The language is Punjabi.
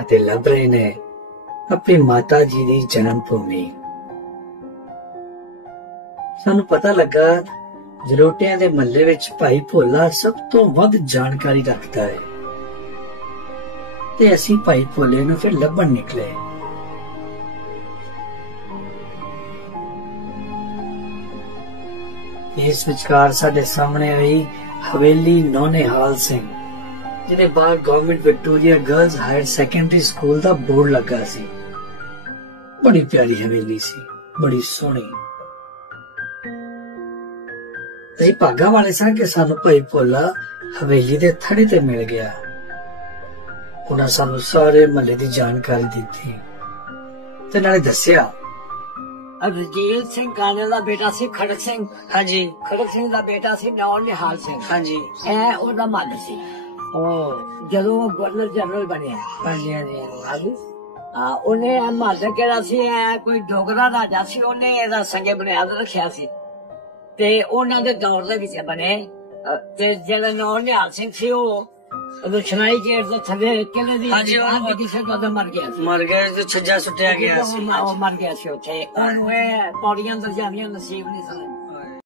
ਅਤੇ ਲੱਭ ਰਹੇ ਨੇ ਆਪਣੀ ਮਾਤਾ ਜੀ ਦੀ ਜਨਮ ਭੂਮੀ। ਸਾਨੂੰ ਪਤਾ ਲੱਗਾ ਜਲੋਟਿਆਂ ਦੇ ਮਹੱਲੇ ਵਿੱਚ ਭਾਈ ਭੋਲਾ ਸਭ ਤੋਂ ਵੱਧ ਜਾਣਕਾਰੀ ਰੱਖਦਾ ਹੈ ਤੇ ਅਸੀਂ ਭਾਈ ਭੋਲੇ ਨੂੰ ਫਿਰ ਲੱਭਣ ਨਿਕਲੇ। ਇਸ ਵਿਚਕਾਰ ਸਾਡੇ ਸਾਹਮਣੇ ਆਈ ਹਵੇਲੀ ਨੌਨੇਹਾਲ ਸਿੰਘ, ਜਿਹਦੇ ਬਾਹਰ government Victoria girls higher secondary school ਦਾ ਬੋਰਡ ਲੱਗਾ ਸੀ। ਬੜੀ ਪਿਆਰੀ ਹਵੇਲੀ ਸੀ, ਬੜੀ ਸੋਹਣੀ। ਅਸੀਂ ਭਾਗਾਂ ਵਾਲੇ ਸਾਂ ਕਿ ਸਾਨੂੰ ਭਾਈ ਭੋਲਾ ਹਵੇਲੀ ਦੇ ਥੜੇ ਤੇ ਮਿਲ ਗਿਆ। ਉਹਨਾਂ ਸਾਨੂੰ ਸਾਰੇ ਮਹੱਲੇ ਦੀ ਜਾਣਕਾਰੀ ਦਿੱਤੀ ਤੇ ਨਾਲੇ ਦੱਸਿਆ ਰਜੀਤ ਸਿੰਘ ਕਾਨੇ ਦਾ ਬੇਟਾ ਸੀ ਖੜਕ ਸਿੰਘ। ਹਾਂਜੀ, ਖੜਕ ਸਿੰਘ ਦਾ ਬੇਟਾ ਸੀ ਨੌਨੇਹਾਲ ਸਿੰਘ। ਹਾਂਜੀ, ਇਹ ਉਹਦਾ ਮੱਲ ਸੀ ਜਦੋਂ ਉਹ ਗਵਰਨਰ ਜਨਰਲ ਬਣਿਆ। ਹਾਂਜੀ, ਹਾਂਜੀ, ਉਹਨੇ ਇਹ ਮੱਲ ਕਿਹੜਾ ਸੀ, ਇਹ ਕੋਈ ਡੋਗਰਾ ਰਾਜਾ ਸੀ, ਉਹਨੇ ਇਹਦਾ ਸੰਗੇ ਬੁਨਿਆਦ ਰੱਖਿਆ ਸੀ ਤੇ ਉਹਨਾਂ ਦੇ ਦੌਰ ਦੇ ਵਿੱਚ ਬਣੇ। ਤੇ ਜਿਹੜਾ ਨੌਨੇਹਾਲ ਸਿੰਘ ਸੀ ਉਹ ਸ਼ਨਾਈ ਗੇਟ ਦੇ ਥੱਲੇ ਕਿਲੇ ਦੀ ਕਿਸੇ ਤੋਂ ਮਰ ਗਿਆ ਸੀ। ਮਰ ਗਿਆ ਤੇ ਛੱਜਾ ਸੁੱਟਿਆ ਗਿਆ ਸੀ। ਉਹ ਮਰ ਗਿਆ ਸੀ ਉੱਥੇ। ਉਹਨੂੰ ਇਹ ਪੌੜੀਆਂ ਅੰਦਰ ਜਾਣੀਆਂ ਨਸੀਬ ਨਹੀਂ ਸਨ।